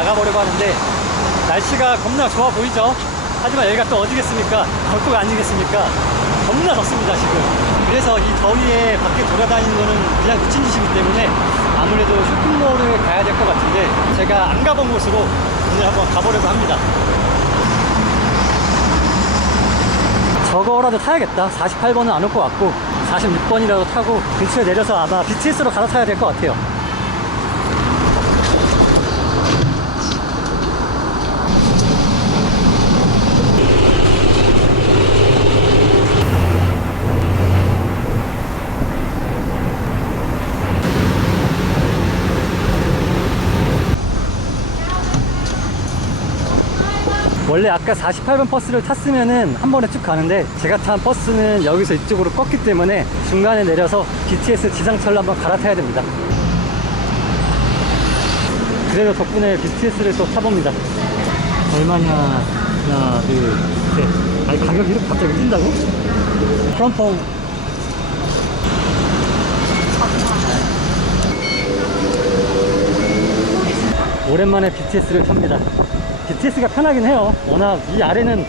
나가보려고 하는데 날씨가 겁나 좋아 보이죠? 하지만 여기가 또 어디겠습니까? 벚꽃 아니겠습니까? 겁나 덥습니다 지금 그래서 이 더위에 밖에 돌아다니는 거는 그냥 미친 짓이기 때문에 아무래도 쇼핑몰을 가야 될 것 같은데 제가 안 가본 곳으로 오늘 한번 가보려고 합니다 저거라도 타야겠다 48번은 안 올 것 같고 46번이라도 타고 근처에 내려서 아마 BTS로 갈아타야 될 것 같아요 원래 아까 48번 버스를 탔으면은 한 번에 쭉 가는데 제가 탄 버스는 여기서 이쪽으로 꺾기 때문에 중간에 내려서 BTS 지상철로 한번 갈아타야 됩니다. 그래도 덕분에 BTS를 또 타봅니다. 얼마냐? 하나, 둘, 셋. 아니 가격이 이렇게 갑자기 뛴다고? 프롬퐁 오랜만에 BTS를 탑니다. BTS가 편하긴 해요. 워낙 이 아래는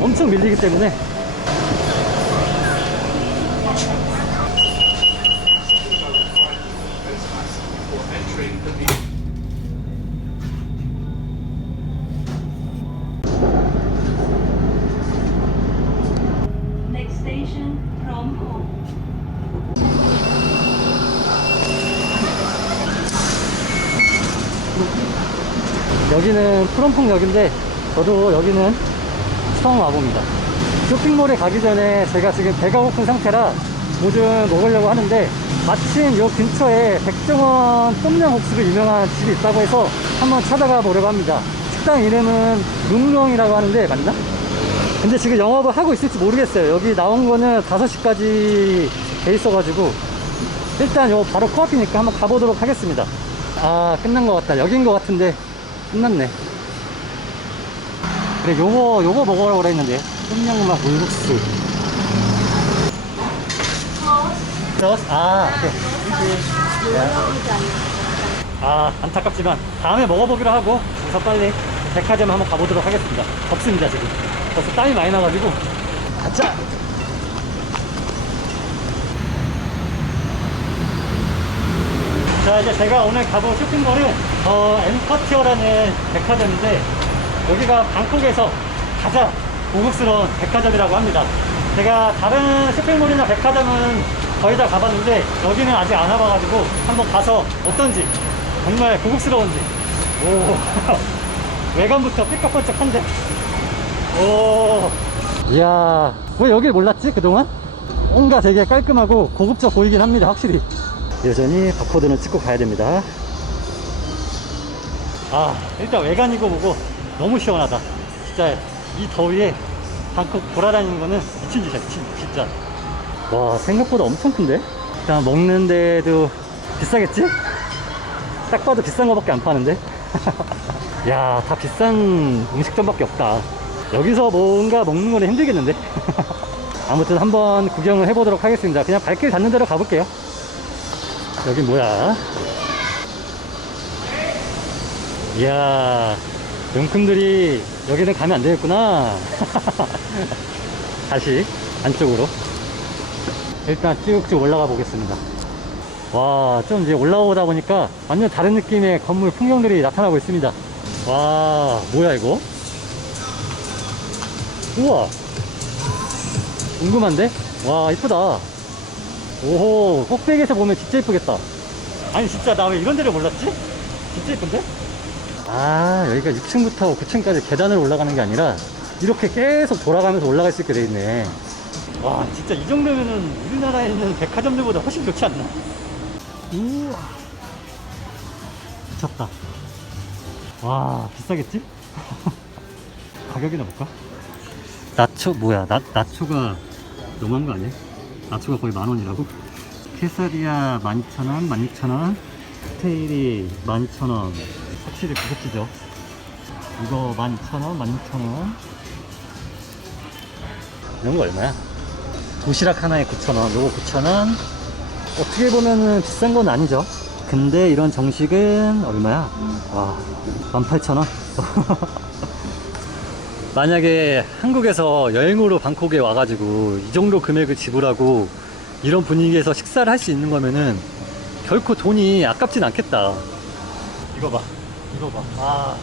엄청 밀리기 때문에. 여기는 프롬퐁역인데 저도 여기는 처음 와봅니다. 쇼핑몰에 가기 전에 제가 지금 배가 고픈 상태라 뭐 좀 먹으려고 하는데 마침 요 근처에 백종원 똠양국수가 유명한 집이 있다고 해서 한번 찾아가 보려고 합니다. 식당 이름은 룽롱이라고 하는데 맞나? 근데 지금 영업을 하고 있을지 모르겠어요. 여기 나온 거는 5시까지 돼 있어가지고 일단 요 바로 코앞이니까 한번 가보도록 하겠습니다. 아 끝난 것 같다. 여긴 것 같은데 끝났네. 그래 요거 요거 먹으라고 그랬는데 똠양맛 물국수. Just? 아. 아, 안타깝지만 다음에 먹어보기로 하고 우선 빨리 백화점 한번 가보도록 하겠습니다. 덥습니다 지금. 벌써 땀이 많이 나가지고. 가자. 자 이제 제가 오늘 가본 쇼핑몰은 어, 엠커티어라는 백화점인데 여기가 방콕에서 가장 고급스러운 백화점이라고 합니다. 제가 다른 쇼핑몰이나 백화점은 거의 다 가봤는데 여기는 아직 안 와봐가지고 한번 가서 어떤지 정말 고급스러운지. 오 외관부터 삐까뻔쩍한데. 오. 이야 왜 여길 몰랐지 그동안? 뭔가 되게 깔끔하고 고급져 보이긴 합니다 확실히. 여전히 바코드는 찍고 가야 됩니다. 아, 일단 외관이고 뭐고 너무 시원하다. 진짜 이 더위에 방콕 돌아다니는 거는 미친 짓이야, 미친 짓, 진짜. 와, 생각보다 엄청 큰데? 일단 먹는데도 비싸겠지? 딱 봐도 비싼 거밖에 안 파는데? 야, 다 비싼 음식점밖에 없다. 여기서 뭔가 먹는 거는 힘들겠는데? 아무튼 한번 구경을 해보도록 하겠습니다. 그냥 발길 닿는 대로 가볼게요. 여기 뭐야? 이야, 용품들이 여기는 가면 안 되겠구나. 다시 안쪽으로. 일단 쭉쭉 올라가 보겠습니다. 와, 좀 이제 올라오다 보니까 완전 다른 느낌의 건물 풍경들이 나타나고 있습니다. 와, 뭐야 이거? 우와, 궁금한데? 와, 이쁘다. 오호 꼭대기에서 보면 진짜 이쁘겠다 아니 진짜 나 왜 이런 데를 몰랐지? 진짜 이쁜데? 아 여기가 6층부터 9층까지 계단을 올라가는 게 아니라 이렇게 계속 돌아가면서 올라갈 수 있게 돼 있네 와 진짜 이 정도면은 우리나라에 있는 백화점들보다 훨씬 좋지 않나? 우와 미쳤다 와 비싸겠지? 가격이나 볼까? 나초 뭐야 나, 나초가 너무한 거 아니야? 나초가 거의 만 원이라고? 케사리아 12,000원, 16,000원, 스테일이 12,000원. 확실히 고급지죠? 이거 12,000원, 16,000원. 이런 거 얼마야? 도시락 하나에 9,000원, 요거 9,000원. 어떻게 보면은 비싼 건 아니죠? 근데 이런 정식은 얼마야? 와, 18,000원? 만약에 한국에서 여행으로 방콕에 와가지고 이 정도 금액을 지불하고 이런 분위기에서 식사를 할 수 있는 거면은 결코 돈이 아깝진 않겠다. 이거 봐. 이거 봐. 아.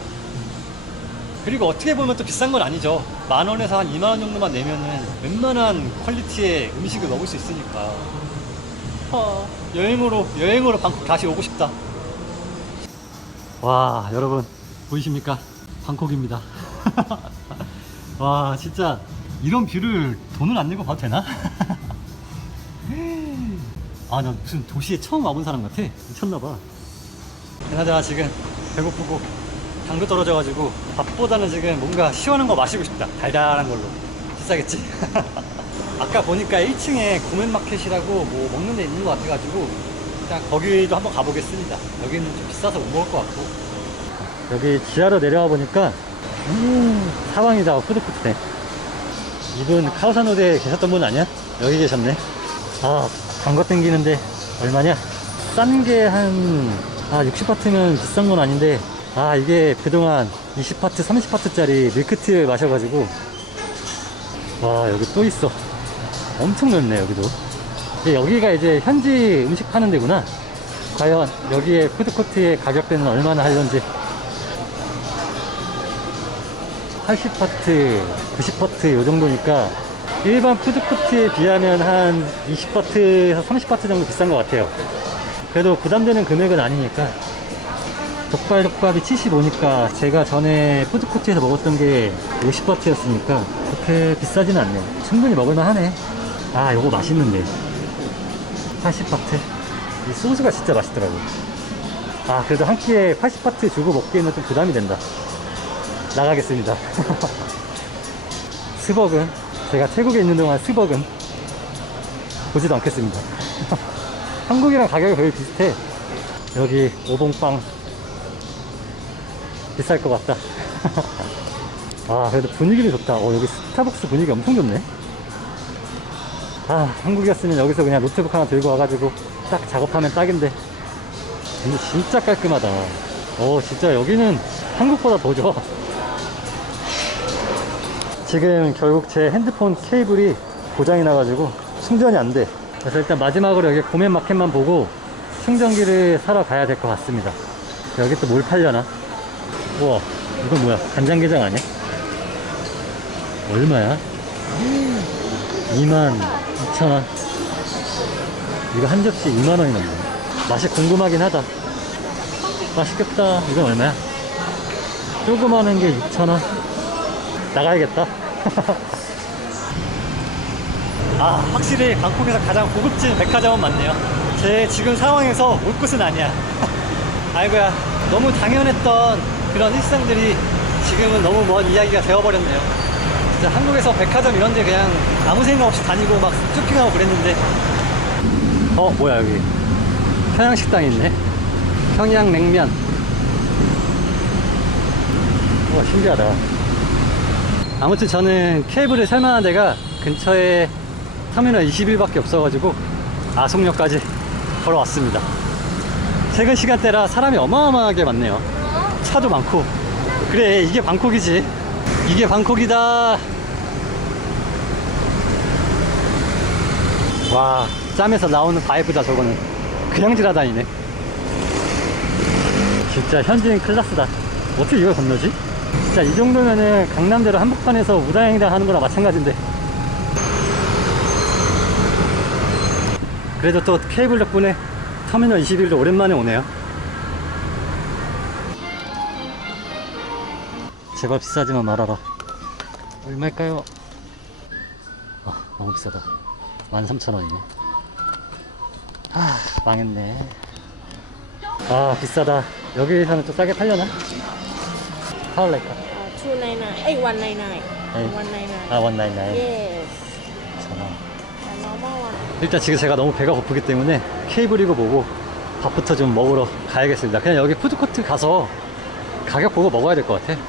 그리고 어떻게 보면 또 비싼 건 아니죠. 만 원에서 한 2만 원 정도만 내면은 웬만한 퀄리티의 음식을 먹을 수 있으니까. 아, 여행으로, 여행으로 방콕 다시 오고 싶다. 와, 여러분, 보이십니까? 방콕입니다. 와, 진짜, 이런 뷰를 돈을 안 내고 봐도 되나? 아, 나 무슨 도시에 처음 와본 사람 같아. 미쳤나봐. 그나저나 지금 배고프고 당도 떨어져가지고 밥보다는 지금 뭔가 시원한 거 마시고 싶다. 달달한 걸로. 비싸겠지? 아까 보니까 1층에 고맨마켓이라고 뭐 먹는 데 있는 것 같아가지고 그냥 거기도 한번 가보겠습니다. 여기는 좀 비싸서 못 먹을 것 같고. 여기 지하로 내려와 보니까 음, 사방이다 푸드코트네. 이분 카오산호대에 계셨던 분 아니야? 여기 계셨네. 아, 광고 땡기는데 얼마냐? 싼 게 한, 아, 60파트면 비싼 건 아닌데, 아, 이게 그동안 20파트, 30파트짜리 밀크티를 마셔가지고, 와, 여기 또 있어. 엄청 넓네, 여기도. 이제 여기가 이제 현지 음식 파는 데구나. 과연 여기에 푸드코트의 가격대는 얼마나 할런지. 80파트, 90파트 요 정도니까 일반 푸드코트에 비하면 한 20파트에서 30파트 정도 비싼 것 같아요. 그래도 부담되는 금액은 아니니까 족발족밥이 75니까 제가 전에 푸드코트에서 먹었던 게 50바트였으니까 그렇게 비싸지는 않네요. 충분히 먹을만 하네. 아, 요거 맛있는데. 80바트. 이 소스가 진짜 맛있더라고. 아, 그래도 한 끼에 80바트 주고 먹기에는 좀 부담이 된다. 나가겠습니다. 스벅은 제가 태국에 있는 동안 스벅은 보지도 않겠습니다. 한국이랑 가격이 거의 비슷해. 여기 오봉빵 비쌀 것 같다. 아, 그래도 분위기는 좋다. 어, 여기 스타벅스 분위기 엄청 좋네. 아, 한국이었으면 여기서 그냥 노트북 하나 들고 와가지고 딱 작업하면 딱인데. 근데 진짜 깔끔하다. 어, 진짜 여기는 한국보다 더 좋아. 지금 결국 제 핸드폰 케이블이 고장이 나가지고 충전이 안 돼. 그래서 일단 마지막으로 여기 고맨 마켓만 보고 충전기를 사러 가야 될 것 같습니다. 여기 또 뭘 팔려나? 우와, 이건 뭐야? 간장게장 아니야? 얼마야? 2만 2천원. 이거 한 접시 2만원이 넘네. 맛이 궁금하긴 하다. 맛있겠다. 이건 얼마야? 조그마한 게 6천원. 나가야겠다. 아, 확실히 방콕에서 가장 고급진 백화점은 맞네요. 제 지금 상황에서 올 곳은 아니야. 아이고야, 너무 당연했던 그런 일상들이 지금은 너무 먼 이야기가 되어버렸네요. 진짜 한국에서 백화점 이런 데 그냥 아무 생각 없이 다니고 막 쇼핑하고 그랬는데. 어, 뭐야, 여기. 평양식당 있네. 평양냉면. 우와, 신기하다. 아무튼 저는 케이블을 살만한 데가 근처에 터미널 21밖에 없어가지고 아송역까지 걸어왔습니다. 퇴근 시간대라 사람이 어마어마하게 많네요. 차도 많고. 그래, 이게 방콕이지. 이게 방콕이다. 와, 짬에서 나오는 바이브다, 저거는. 그냥 지나다니네. 진짜 현지인 클라스다. 어떻게 이걸 건너지? 진짜 이 정도면은 강남대로 한복판에서 우다행당 하는 거랑 마찬가지인데. 그래도 또 케이블 덕분에 터미널 21도 오랜만에 오네요. 제발 비싸지만 말아라. 얼마일까요? 아, 너무 비싸다. 13,000원이네. 아, 망했네. 아, 비싸다. 여기서는 좀 싸게 팔려나? Uh, 299. Hey, 199. Hey. 199. 아, 199. Yes. 1,000 일단 지금 제가 너무 배가 고프기 때문에 케이블이고 뭐고 밥부터 좀 먹으러 가야겠습니다. 그냥 여기 푸드코트 가서 가격 보고 먹어야 될 것 같아.